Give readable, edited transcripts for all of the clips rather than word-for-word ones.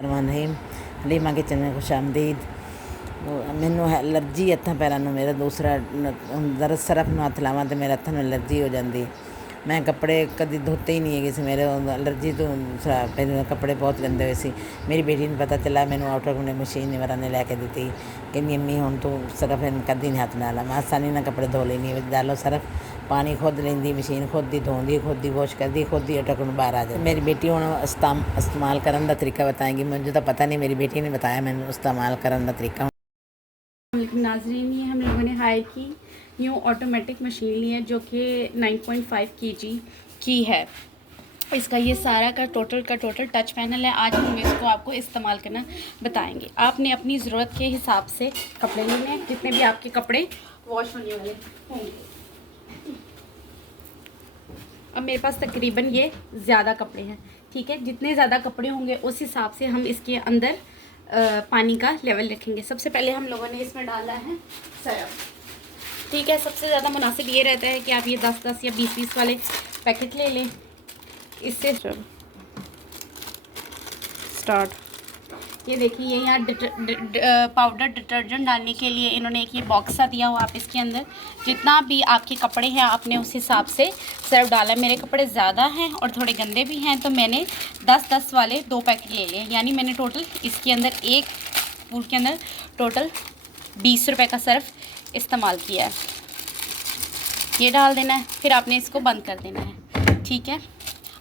रहीम Halima kitchen में खुश आमदीद। मैनू एलर्जी हत्थों पैरों में, मेरा दूसरा दरअसल सरफ में हथ लावां तो मेरे हत्थों में एलर्जी हो जाती। मैं कपड़े कभी धोते ही नहीं है किसी, मेरे एलर्जी तो पहले कपड़े बहुत गंदे हुए सी। मेरी बेटी ने पता चला, मैंने ऑटो मशीन मेरा ने लैके दी, कहनी अम्मी हुण तू सरफ कदी नहीं हथ ना ला। मैं आसानी ना कपड़े धो लेनी, डालो सरफ, पानी खुद लेंदी, मशीन खुद ही धोंदी, खुद ही वॉश करती, खुद ही टकन बाहर आ जाए। मेरी बेटी हूँ इस्तेमाल करने का तरीका बताएंगी, मुझे तो पता नहीं, मेरी बेटी ने बताया मैंने इस्तेमाल करने का तरीका। नाज़रीन, ये हम लोगों ने हायर की न्यू ऑटोमेटिक मशीन ली है जो कि 9.5 kg की है। इसका ये सारा का टोटल टच पैनल है। आज हम इसको आपको इस्तेमाल करना बताएंगे। आपने अपनी ज़रूरत के हिसाब से कपड़े लेने हैं, जितने भी आपके कपड़े वॉश होने वाले होंगे। अब मेरे पास तकरीबन ये ज़्यादा कपड़े हैं, ठीक है। जितने ज़्यादा कपड़े होंगे उस हिसाब से हम इसके अंदर पानी का लेवल रखेंगे। सबसे पहले हम लोगों ने इसमें डाला है सरफ, ठीक है। सबसे ज़्यादा मुनासिब ये रहता है कि आप ये 10-10 या 20-20 वाले पैकेट ले लें। इससे स्टार्ट ये देखिए, ये यहाँ पाउडर डिटर्जेंट डालने के लिए इन्होंने एक ये बॉक्स सा दिया हुआ। आप इसके अंदर जितना भी आपके कपड़े हैं आपने उस हिसाब से सर्फ डाला। मेरे कपड़े ज़्यादा हैं और थोड़े गंदे भी हैं, तो मैंने 10-10 वाले 2 पैकेट ले लिए। यानी मैंने टोटल इसके अंदर एक पूल के अंदर टोटल 20 रुपये का सर्फ इस्तेमाल किया है। ये डाल देना है, फिर आपने इसको बंद कर देना है, ठीक है।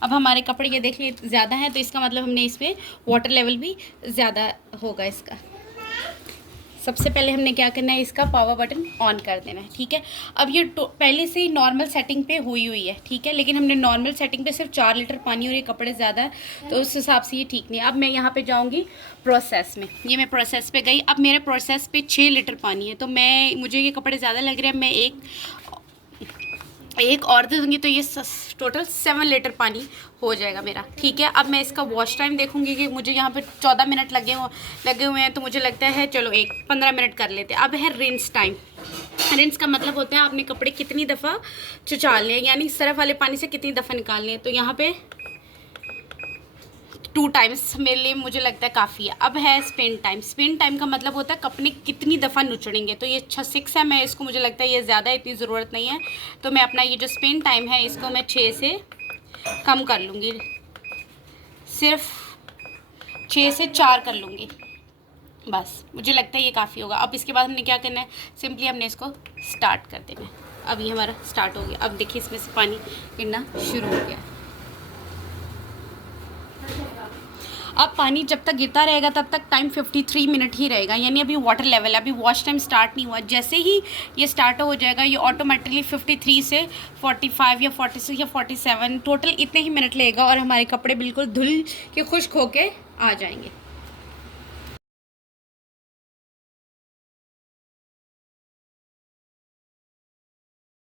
अब हमारे कपड़े ये देख लिए ज़्यादा हैं, तो इसका मतलब हमने इसमें वाटर लेवल भी ज़्यादा होगा इसका। सबसे पहले हमने क्या करना है, इसका पावर बटन ऑन कर देना है, ठीक है। अब ये पहले से ही नॉर्मल सेटिंग पे हुई है, ठीक है, लेकिन हमने नॉर्मल सेटिंग पे सिर्फ 4 लीटर पानी और ये कपड़े ज़्यादा है, तो उस हिसाब से ये ठीक नहीं है। अब मैं यहाँ पे जाऊँगी प्रोसेस में। ये मैं प्रोसेस पे गई। अब मेरे प्रोसेस पे 6 लीटर पानी है, तो मुझे ये कपड़े ज़्यादा लग रहे हैं। मैं एक और दे दूँगी तो ये टोटल 7 लीटर पानी हो जाएगा मेरा, ठीक है। अब मैं इसका वॉश टाइम देखूँगी कि मुझे यहाँ पे 14 मिनट लगे हुए हैं, तो मुझे लगता है चलो 15 मिनट कर लेते हैं। अब है रिंस टाइम। रिंस का मतलब होता है आपने कपड़े कितनी दफ़ा चुचालने हैं, यानी सरफ वाले पानी से कितनी दफ़ा निकालने हैं। तो यहाँ पे 2 टाइम्स मेरे लिए मुझे लगता है काफ़ी है। अब है स्पिन टाइम। स्पिन टाइम का मतलब होता है कपड़े कितनी दफ़ा नुचड़ेंगे। तो ये 6 है, मैं इसको मुझे लगता है ये ज़्यादा इतनी ज़रूरत नहीं है, तो मैं अपना ये जो स्पिन टाइम है इसको मैं 6 से कम कर लूँगी, सिर्फ 6 से 4 कर लूँगी, बस मुझे लगता है ये काफ़ी होगा। अब इसके बाद हमने क्या करना है, सिंपली हमने इसको स्टार्ट कर देना है। अब ये हमारा स्टार्ट हो गया। अब देखिए इसमें से पानी गिरना शुरू हो गया। अब पानी जब तक गिरता रहेगा तब तक टाइम 53 मिनट ही रहेगा, यानी अभी वाटर लेवल है, अभी वॉश टाइम स्टार्ट नहीं हुआ। जैसे ही ये स्टार्ट हो जाएगा ये ऑटोमेटिकली 53 से 45 या 46 या 47 टोटल इतने ही मिनट लेगा और हमारे कपड़े बिल्कुल धुल के खुश्क होके आ जाएंगे।